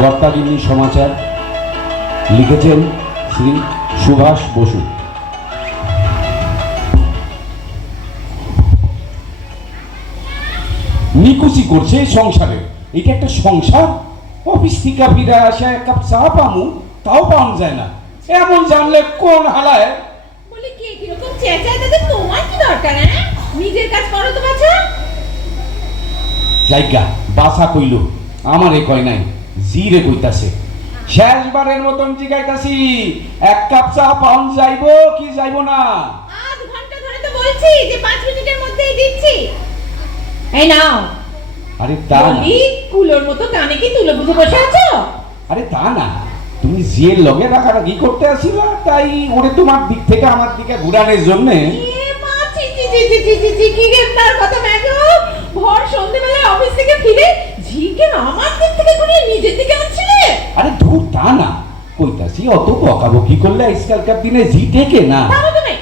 কর্তাগিনী সমাচার লিখেছেন শ্রী সুভাষ বসু। নিকুচি করছে সংসারে। এটা একটা সংসার? অফিস থেকে ফিরে আসে এক কাপ চা পামু, তাও পাওয়া যায় না। এমন জানলে কোন হালায় বলে কে কিরকম চেঁচায় তাদের তোমার কি দরকার? হ্যাঁ, নিজের কাজ করো তো বাছা। জায়গা বাসা কইল, আমারে কয় নাই, জিরে কইতাছে। শেষবারের মতন জিগাইতাছি, এক কাপ চা পাউন যাইবো কি যাইবো না? আধ ঘন্টা ধরে তো বলছি যে 5 মিনিটের মধ্যেই দিচ্ছি। এই নাও। আরে তা না, বলি কুলোর মতো কানে কি তুলো বুঝে বসে আছো? আরে তা না, তুমি জিয়ের লগে রাখারাখি করতে আসিলা, তাই ওরে তোমার দিক থেকে আমার দিকে ঘুরানোর জন্য। এ মা, ছি ছি ছি ছি ছি ছি ছি, কি গেন্দার কথা ম্যাগো। ভোর সন্ধ্যেবেলায় অফিস থেকে ফিরে ঝিকে আমার দিক থেকে ঘুরিয়ে নিজের দিকে আনছিলে। আরে ধুর, তা না, কইতাছি অত বকাবকি করলে আজকালকার দিনে জি টেকে না। থামো তুমি,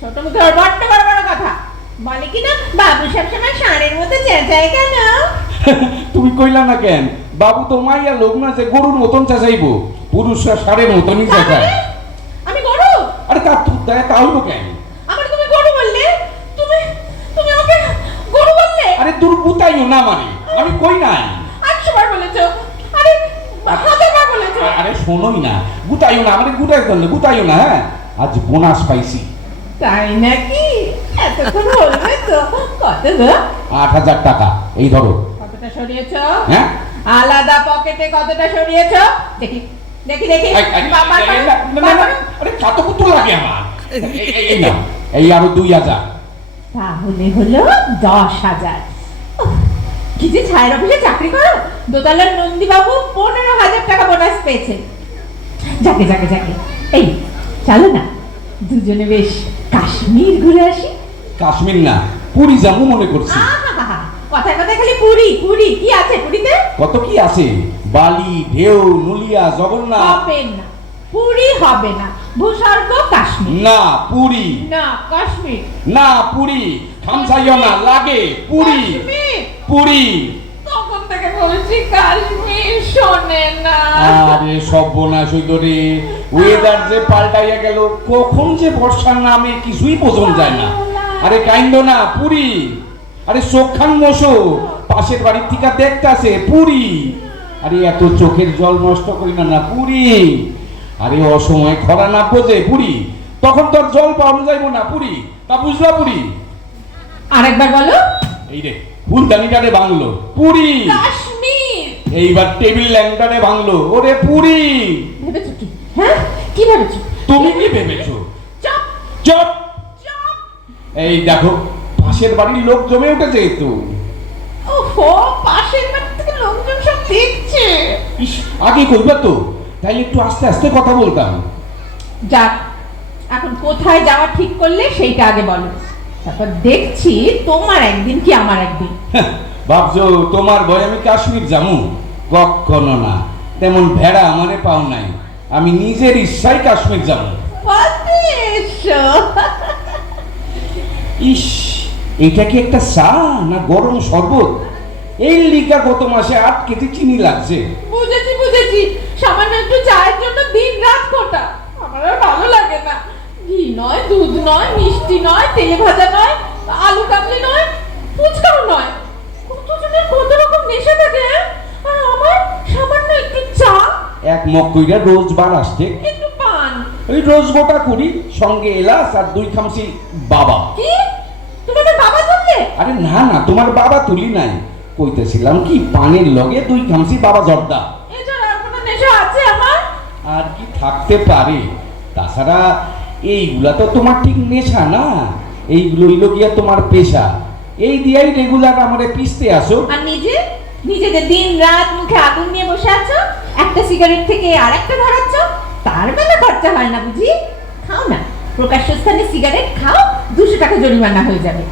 ছোট মুখে আর বড্ড বড় বড় কথা বলে কিনা বাবু সবসময় ষাঁড়ের মতো চেঁচায় কেন? তুমি কইলা না কেন? বাবু তো মাইয়া লোক না যে গরুর মতন চেঁচাইবো, পুরুষরা ষাঁড়ের মতনই চেঁচায়। আমি গরু? আরে তা তা হইব কেন? আমার তুমি গরু বললে? তুমি তুমি আমাকে গরু বললে? আরে তোর গুতাইও না, মানে আমি কই নাই। 800 বার বলেছো। আরে 1000 বার বলেছো। আরে শোনোই না, গুতাইও না, আমাদের গুতাই করলে গুতাইও না। হ্যাঁ, আজ বোনাস পাইছি। তাই নাকি? এতক্ষণ বলবে তো। কত গো? 8000 টাকা। এই ধরো। কতটা সরিয়েছো? হ্যাঁ, আলাদা পকেটে কতটা সরিয়েছো? দেখি দেখি দেখি। বাবা আরে কত কত লাগে আমার। এই না, এই আরো 2000। তাহলে হলো 10,000। কি যে ছায়ের অফিসে চাকরি করো, দোতলার নন্দীবাবু 15,000 টাকা বোনাস পেয়েছে। যাকে যাকে যাকে, এই চলো না দুজনে বেশ কাশ্মীর ঘুরে আসি। কাশ্মীর না, পুরী যাবো মনে করছি। আহা, কথায় কথায় খালি পুরী পুরী। কি আছে পুরীতে? কত কি আছে, বালি, ঢেউ, নুলিয়া, জগন্নাথ। হবে না, পুরী হবে না। ভূস্বর্গ কাশ্মীর। না পুরী, না কাশ্মীর। না পুরী, খামসাইও না, লাগে পুরী, কাশ্মীর। পুরী। তখন থেকে বলছি কাশ্মীর, শোনে না। আরে সর্বনাশ হইল রে, ওয়েদার যে পাল্টাইয়া গেল, কখন যে বর্ষার নামে কিছুই বোঝন যায় না। আরে কাইন্দ না, পুরী। আরে চোখান মশো পাশের বাড়ির থেকে দেখতাছে পুরী। আরে এত চোখের জল নষ্ট করি না, না পুরী। আরে অসময় খরা না বোঝে পুরী, তখন তোর জল পাওয়া যাইব না পুরী, তা বুঝলা পুরী? আরেকবার বলো। এই রে ফুলদানিটারে ভাঙলো, পুরী। কাশ্মীর। এইবার টেবিল ল্যাংটারে ভাঙলো, ওরে পুরী। ভেবেছো কি? হ্যাঁ, কি ভেবেছো? তুমি কি ভেবেছো? চুপ চুপ। চুপ। এই দেখো, পাশের বাড়ির লোক জমে উঠেছে তো। ওহো, পাশের বাড়ি থেকে লোকজন সব দেখছে। ইস, আগে কইবা তো, তাইলে একটু আস্তে আস্তে কথা বলতাম। যাক, এখন কোথায় যাওয়া ঠিক করলে সেইটা আগে বলো, তারপর দেখছি তোমার একদিন কি আমার একদিন। ভাবছো তোমার ভয় আমি কাশ্মীর যামু? কখনো না, তেমন ভেড়া আমারে পাও নাই, আমি নিজের ইচ্ছায় কাশ্মীর যাবো। বলতে এসো। ইস, এটা কি একটা চা না গরম শরবত? এই লিগা গত মাসে 8 কেজি চিনি লাগছে। বুঝেছি বুঝেছি, সামান্য একটু চায়ের জন্য দিন রাত খোটা। আমার আর ভালো লাগে না। ঘি নয়, দুধ নয়, মিষ্টি নয়, তেলে ভাজা নয়, আলু কাবলি নয়, ফুচকাও নয়। কতজনের কত রকম নেশা থাকে, হ্যাঁ? আর আমার সামান্য একটু চা, এক মগ কইরা রোজ বার আসছে, একটু পান। ওই রোজ গোটা করি, সঙ্গে এলাচ আর 2 খামচি বাবা। কি? তুমি আমার বাবা তুললে? আরে না না, তোমার বাবা তুলি নাই, কইতেছিলাম কি পানের লগে 2 খামচি বাবা জর্দা। এছাড়া আর কোনো নেশা আছে আমার? আর কি থাকতে পারে? তাছাড়া এইগুলা তো তোমার ঠিক নেশা না, এইগুলো হইল গিয়া তোমার পেশা। এই দিয়াই রেগুলার আমারে পিছতে আসো। আর নিজেদের দিন রাত মুখে আগুন নিয়ে বসে আছো, একটা সিগারেট থেকে আর একটা ধরাচ্ছ, তার বেলা খরচা হয় না বুঝি? খাও না, প্রকাশ্য স্থানে সিগারেট খাও, 200 টাকা জরিমানা হয়ে যাবে।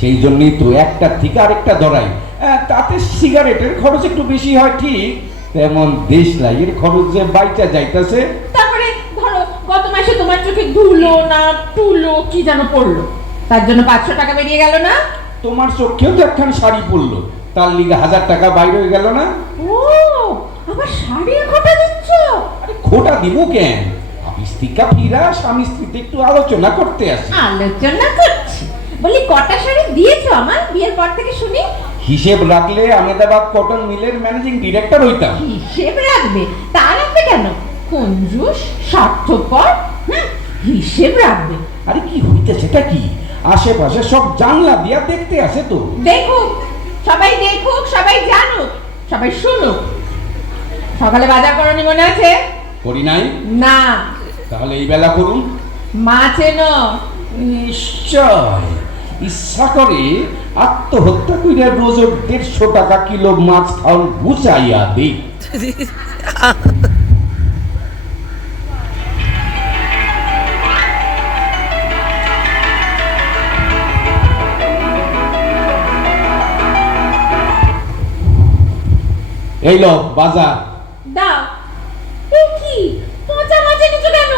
সেই জন্যই তো একটা থেকে আরেকটা ধরাই। তাতে সিগারেটের খরচ একটু বেশি হয় ঠিক, তেমন দেশ লাইয়ের খরচ যে বাইটা যাইতাছে। তারপরে ধরো গত মাসে তোমার চোখে ধুলো না টুলো কি যেন পড়লো, তার জন্য 500 টাকা বেরিয়ে গেল না? তোমার চোখেও তো একখান শাড়ি পরলো, তার লিগে 1000 টাকা বাইরে হয়ে গেল না? ও, আবার শাড়ির খোটা দিচ্ছ? আরে খোটা দিব কেন, অফিস থেকে ফিরা স্বামী স্ত্রীতে একটু আলোচনা করতে আসি। আলোচনা করছি? বলি কটা শাড়ি দিয়েছো আমার বিয়ের পর থেকে শুনি? হিসেব রাখলে আহমেদাবাদ কটন মিলের ম্যানেজিং ডিরেক্টর হইতাম। হিসেব রাখবে? তা রাখবে কেন? কঞ্জুস, স্বার্থপর। হিসেব রাখবে? আরে কি হইতেছেটা কি, আশেপাশে সব জানলা দিয়া দেখতে আসে তো। দেখুক, সবাই দেখুক, সবাই জানুক, সবাই শুনুক। সকালে বাজার করনি মনে আছে? করি নাই? না। তাহলে এই বেলা করুন। মাছ এনো। নিশ্চয় ইচ্ছা করে আত্মহত্যা কইরা রোজ 150 টাকা কিলো মাছ খাওয়ার বুঝাইয়া দেই। এই লো বাজার। দাও। এ কি পচা মাছ এনেছো কেন?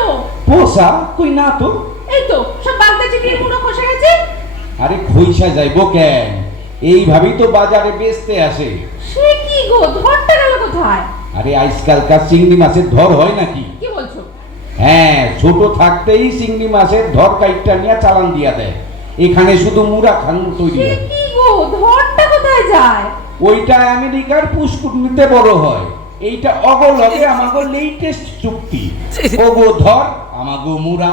পোষা কই না তো। এই তো সব বাগদা চিংড়ির মুড়ো খসে গেছে। আরে খইসা যাইবো কেন, এইভাবেই তো বাজারে বেচতে আসে। সে কি গো, ধরটা গেল কোথায়? আরে আজকালকার চিংড়ি মাছের ধর হয় নাকি? কি বলছো? হ্যাঁ, ছোট থাকতেই চিংড়ি মাছের ধর কাইটটা নিয়ে চালান দিয়া দেয়। এখানে শুধু মুড়া খান তৈরি সে হয়। কি গো, ধরটা কোথায় যায়? ওইটা আমেরিকার পুষ্কুটনিতে বড় হয়, এইটা অগলগে আমাগো লেটেস্ট চুক্তি। ওগো ধর আমাগো মুড়া,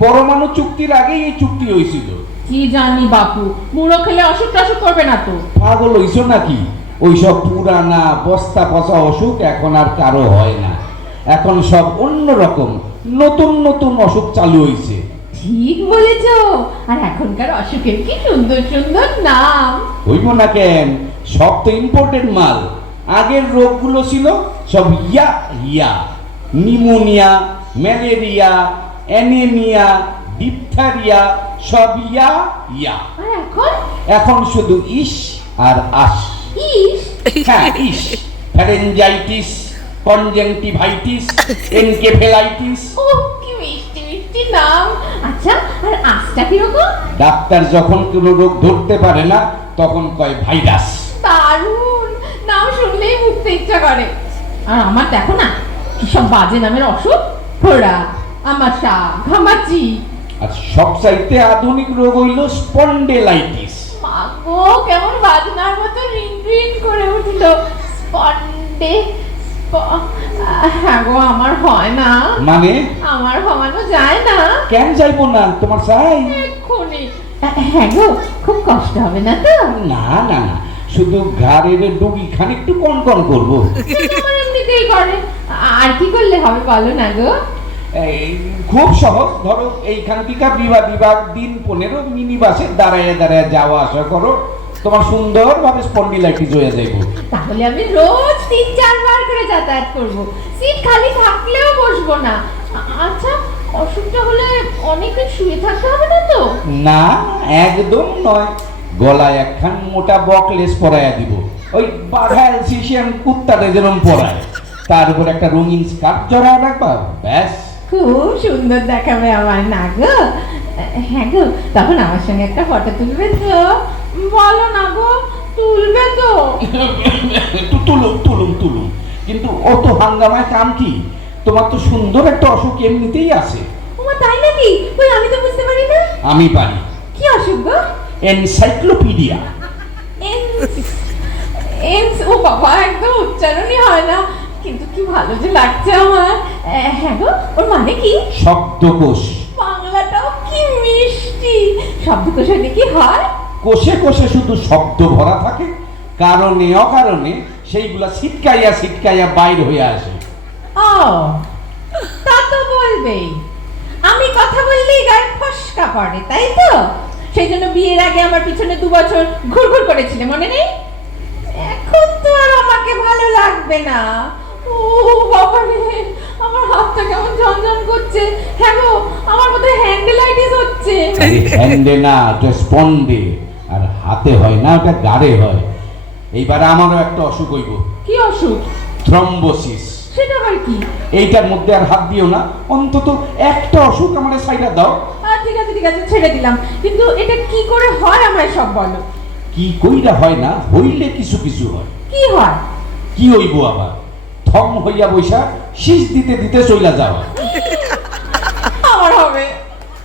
পরমাণু চুক্তির আগেই এই চুক্তি হয়েছিল। কি জানি বাপু, মুড়ো খেলে অসুখ টসুখ করবে না তো? পাগল হইছো নাকি? ওইসব পুরানা বস্তা পচা অসুখ এখন আর কারো হয় না। এখন সব অন্যরকম নতুন নতুন অসুখ চালু হয়েছে। ঠিক বলেছ। আর এখনকার অসুখের কি সুন্দর সুন্দর নাম। হইব না কেন, সব তো ইম্পোর্টেড মাল। আগের রোগগুলো ছিল সব ইয়া ইয়া, নিউমোনিয়া, ম্যালেরিয়া, অ্যানিমিয়া, ডিপথেরিয়া, সব ইয়া ইয়া। আর এখন? এখন শুধু ইস আর আস। ইস? হ্যাঁ ইস, ফ্যারেঞ্জাইটিস, কনজাংটিভাইটিস, এনকেফেলাইটিস। ও কি মিষ্টি মিষ্টি নাম। আচ্ছা, আর আঁচটা কিরকম? ডাক্তার যখন কোনো রোগ ধরতে পারে না তখন কয় ভাইরাস। দারুণ নাম, শুনলেই মুখতে ইচ্ছা করে। আর আমার দেখো না কি সব বাজে নামের অসুখ, ফোড়া, আমাশা, ঘামাচি। আর সবচাইতে আধুনিক রোগ হইল স্পন্ডেলাইটিস। মাগো কেমন বাজনার মতো রিং রিং করে উঠলো। স্পন্ডে হ্যাঁ গো, আমার হয় না। মানে? আমার হওয়ানো যায় না। কেন যাইবো না, তোমার চাই? এক্ষুনি। হ্যাঁ গো, খুব কষ্ট হবে না তো? না না না, শুধু ঘাড়ের ডুবি খান একটু কন কন করবো। আমার এমনিতেই করে। আর কি করলে হবে বলো না গো? এই খুব সহজ, ধরো এইখান থেকে বিভাগ দিন 15 মিনি বাসে দাঁড়ায় দাঁড়ায় যাওয়া আসা করো, তোমার সুন্দরভাবে স্পন্ডিলাইটিস হয়ে যাইব। তাহলে আমি রোজ 3-4 বার করে যাতায়াত করব, সিট খালি থাকলেও বসবো না। আচ্ছা, অসুখটা হলে অনেকক্ষণ শুয়ে থাকতে হবে না তো? না একদম নয়, গলায় একখান মোটা বকলেস পরাইয়া দিব, ওই বাঘা অ্যালসেশিয়ান কুত্তাটা যেরকম পরায়, তার উপর একটা রঙিন স্কার্ফ জড়ায় রাখবা, ব্যাস। খুব সুন্দর দেখাবে আমার না গো? হ্যাঁ গো, তখন আমার সঙ্গে একটা ফটো তুলবে তো? বলো না গো, তুলবে তো? তুলুম তুলুম তুলুম, কিন্তু অত হাঙ্গামায় কাম কি? তোমার তো সুন্দর একটা অসুখ এমনিতেই আছে। ওমা তাই নাকি? ওই আমি তো বুঝতে পারি না। আমি পারি। কি অসুখ গো? এনসাইক্লোপিডিয়া। ও বাবা, একদম উচ্চারণই হয় না, কিন্তু কি ভালো যে লাগছে আমার। হ্যাঁ গো, ওর মানে কি? শব্দকোষ। বাংলাটাও কি মিষ্টি। শব্দকোষ হলে কি হয়? কোষে কোষে শুধু শব্দ ভরা থাকে, কারণে অকারণে সেইগুলা ছিটকাইয়া ছিটকাইয়া বাইর হয়ে আসে। ও, তা তো বলবেই। আমি কথা বললেই গায়ে ফসকা পড়ে, তাই তো? সেই জন্য বিয়ের আগে আমার পিছনে 2 বছর ঘুরঘুর করেছিলে, মনে নেই? এখন তো আর আমাকে ভালো লাগবে না। ও বাবা রে, আমার হাতটা কেমন ঝনঝন করছে। হ্যাঁ গো, আমার বোধহয় হ্যান্ডেলাইটিস হচ্ছে। হ্যান্ডে না, ওটা স্পন্ডে। আর হাতে হয় না, ওটা গাড়ে হয়। এইবার আমারও একটা অসুখ হইব। কি অসুখ? থ্রম্বোসিস। সেটা আবার কি? এইটার মধ্যে আর হাত দিও না, অন্তত একটা অসুখ আমাদের সাইডা দাও। ঠিক আছে ঠিক আছে, ছেড়ে দিলাম। কিন্তু এটা কি করে হয় আমায় সব বলো। কি কইরা হয় না, হইলে কিছু কিছু হয়। কি হয়? কি হইব আবার? থম হইয়া বৈশা শীষ দিতে দিতে চইলা যাও। আমার হবে।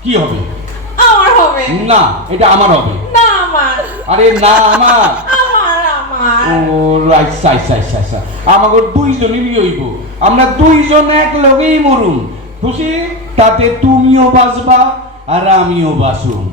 কি হবে? আমার হবে না, এটা আমার হবে না। আমার আরে না আমার আমার আমার ও আচ্ছা আচ্ছা আচ্ছা আচ্ছা আমাকে দুইজনেরই হইব, আমরা দুইজন এক লগেই মরুম, খুশি? তাতে তুমিও বাঁচবা আর আমিও বাঁচুম।